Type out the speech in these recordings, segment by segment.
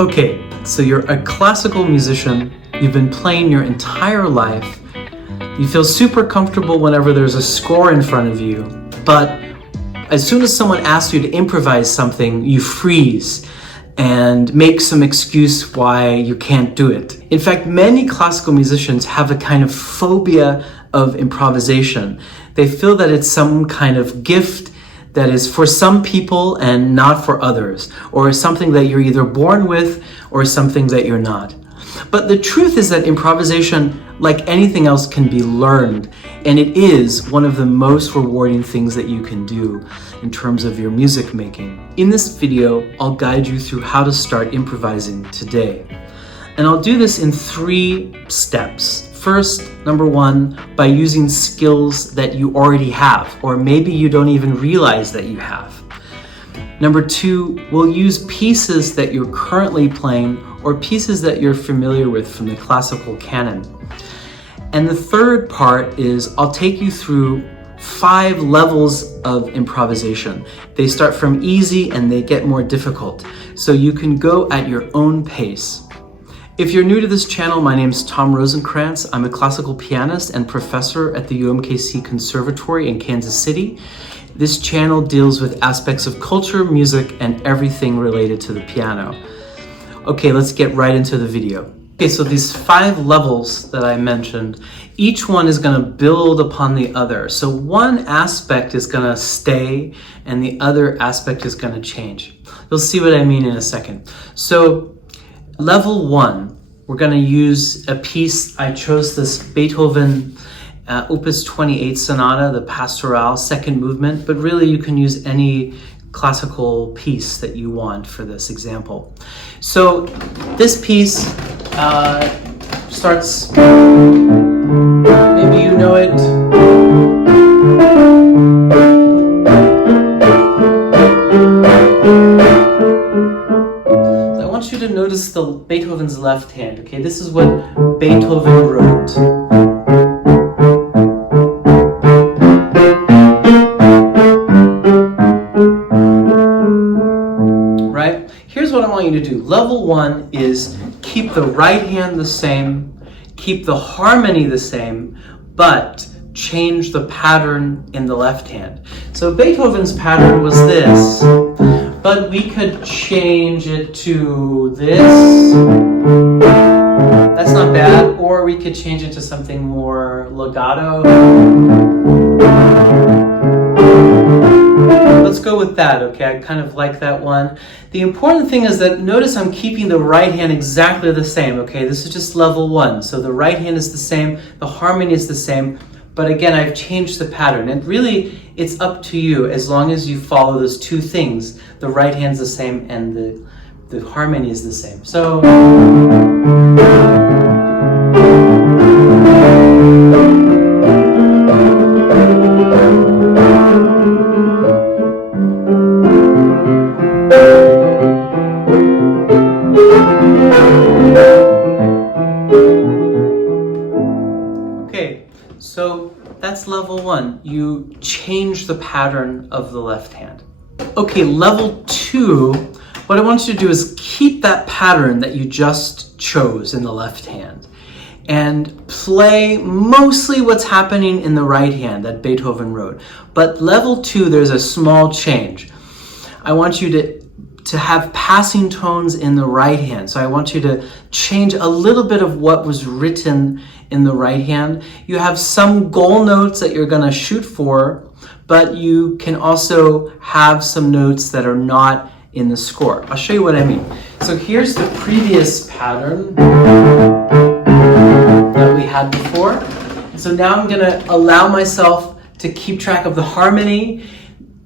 Okay, so you're a classical musician, you've been playing your entire life, you feel super comfortable whenever there's a score in front of you, but as soon as someone asks you to improvise something, you freeze and make some excuse why you can't do it. In fact, many classical musicians have a kind of phobia of improvisation. They feel that it's some kind of gift that is for some people and not for others, or something that you're either born with or something that you're not. But the truth is that improvisation, like anything else, can be learned, and it is one of the most rewarding things that you can do in terms of your music making. In this video, I'll guide you through how to start improvising today. And I'll do this in 3 steps. First, number 1, by using skills that you already have, or maybe you don't even realize that you have. Number 2, we'll use pieces that you're currently playing or pieces that you're familiar with from the classical canon. And the third part is I'll take you through 5 levels of improvisation. They start from easy and they get more difficult, so you can go at your own pace. If you're new to this channel, my name's Tom Rosenkrantz. I'm a classical pianist and professor at the UMKC Conservatory in Kansas City. This channel deals with aspects of culture, music, and everything related to the piano. Okay, let's get right into the video. Okay, so these 5 levels that I mentioned, each one is going to build upon the other. So one aspect is going to stay and the other aspect is going to change. You'll see what I mean in a second. So level 1, we're going to use a piece. I chose this Beethoven Opus 28 Sonata, the Pastoral, 2nd movement, but really you can use any classical piece that you want for this example. So this piece starts, maybe you know it. So I want you to notice Beethoven's left hand, okay? This is what Beethoven wrote. Here's what I want you to do. Level 1 is keep the right hand the same, keep the harmony the same, but change the pattern in the left hand. So Beethoven's pattern was this, but we could change it to this. That's not bad. Or we could change it to something more legato. Let's go with that, okay? I kind of like that one. The important thing is that notice I'm keeping the right hand exactly the same, okay? This is just level 1. So the right hand is the same, the harmony is the same, but again, I've changed the pattern. And really, it's up to you as long as you follow those 2 things. The right hand's the same and the harmony is the same. So So that's level 1. You change the pattern of the left hand. Okay, level 2, what I want you to do is keep that pattern that you just chose in the left hand and play mostly what's happening in the right hand that Beethoven wrote. But level 2, there's a small change. I want you to have passing tones in the right hand. So I want you to change a little bit of what was written in the right hand. You have some goal notes that you're going to shoot for, but you can also have some notes that are not in the score. I'll show you what I mean. So here's the previous pattern that we had before. So now I'm going to allow myself to keep track of the harmony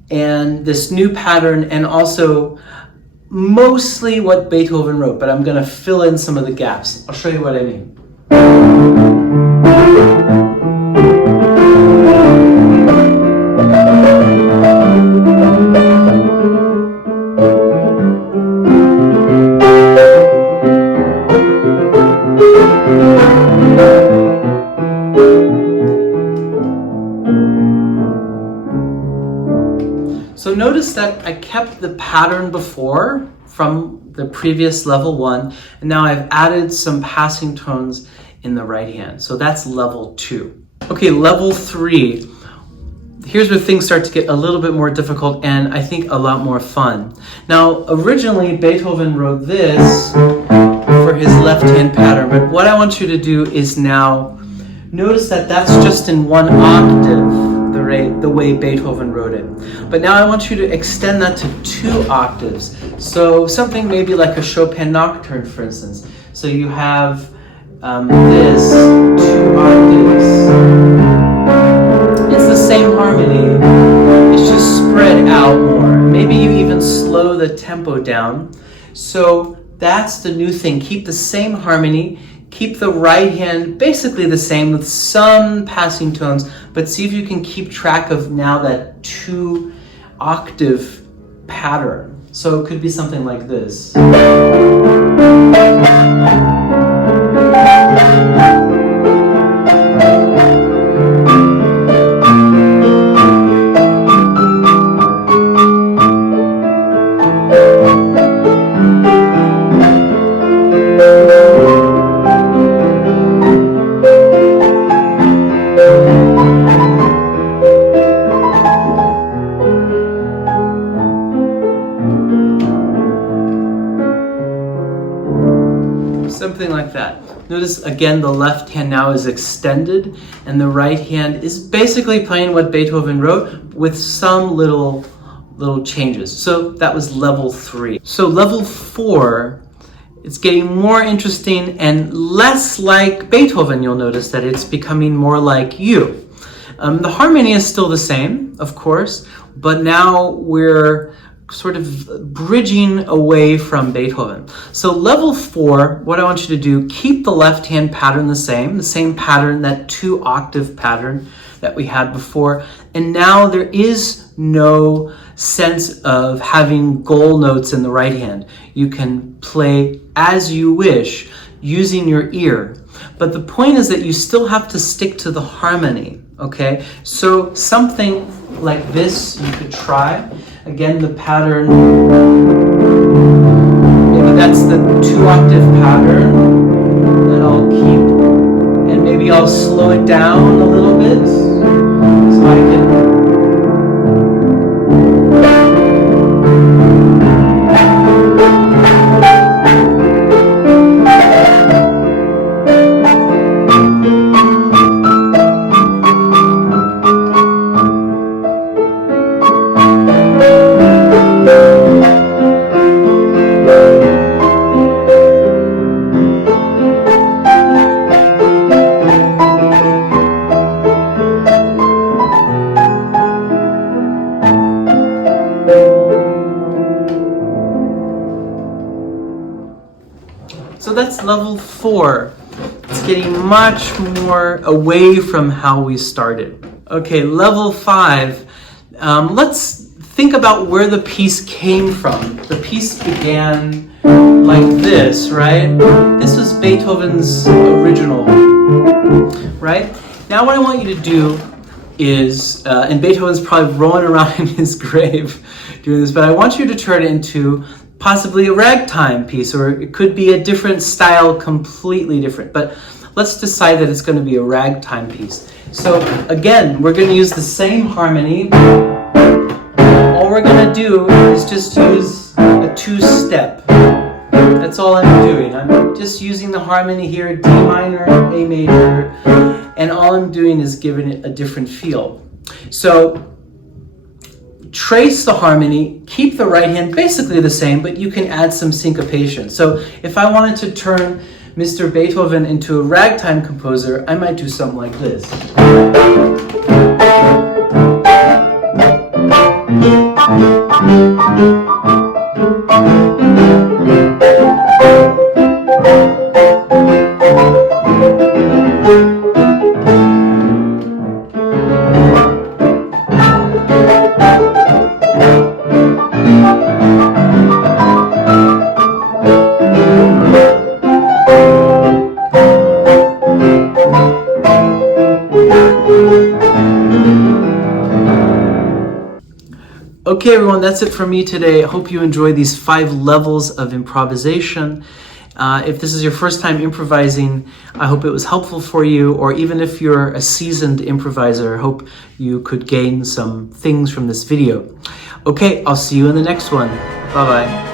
and this new pattern, and also mostly what Beethoven wrote, but I'm going to fill in some of the gaps. I'll show you what I mean. So notice that I kept the pattern before from the previous level 1, and now I've added some passing tones in the right hand. So that's level 2. Okay, level 3. Here's where things start to get a little bit more difficult and I think a lot more fun. Now, originally Beethoven wrote this for his left hand pattern, but what I want you to do is now notice that that's just in 1 octave, the way Beethoven wrote it. But now I want you to extend that to 2 octaves. So something maybe like a Chopin nocturne, for instance. So you have this 2 octaves. It's the same harmony, it's just spread out more. Maybe you even slow the tempo down. So that's the new thing. Keep the same harmony, keep the right hand basically the same with some passing tones, but see if you can keep track of now that 2 octave pattern. So it could be something like this. Something like that. Notice again the left hand now is extended and the right hand is basically playing what Beethoven wrote with some little changes. So that was level 3. So level 4, it's getting more interesting and less like Beethoven. You'll notice that it's becoming more like you. The harmony is still the same, of course, but now we're sort of bridging away from Beethoven. So level 4, what I want you to do, keep the left hand pattern the same pattern, that 2 octave pattern that we had before. And now there is no sense of having goal notes in the right hand. You can play as you wish using your ear. But the point is that you still have to stick to the harmony, okay? So something like this you could try. Again, the pattern, maybe that's the 2 octave pattern that I'll keep, and maybe I'll slow it down a little bit so I can. So that's level 4. It's getting much more away from how we started. Okay, level 5. Let's think about where the piece came from. The piece began like this, right? This was Beethoven's original, right? Now what I want you to do is, and Beethoven's probably rolling around in his grave doing this, but I want you to turn it into possibly a ragtime piece, or it could be a different style, completely different. But let's decide that it's going to be a ragtime piece. So again, we're going to use the same harmony. All we're going to do is just use a 2-step. That's all I'm doing. I'm just using the harmony here, D minor, A major, and all I'm doing is giving it a different feel. So trace the harmony, keep the right hand basically the same, but you can add some syncopation. So if I wanted to turn Mr. Beethoven into a ragtime composer, I might do something like this. Okay, everyone, that's it from me today. I hope you enjoyed these 5 levels of improvisation. If this is your first time improvising, I hope it was helpful for you, or even if you're a seasoned improviser, I hope you could gain some things from this video. Okay, I'll see you in the next one. Bye-bye.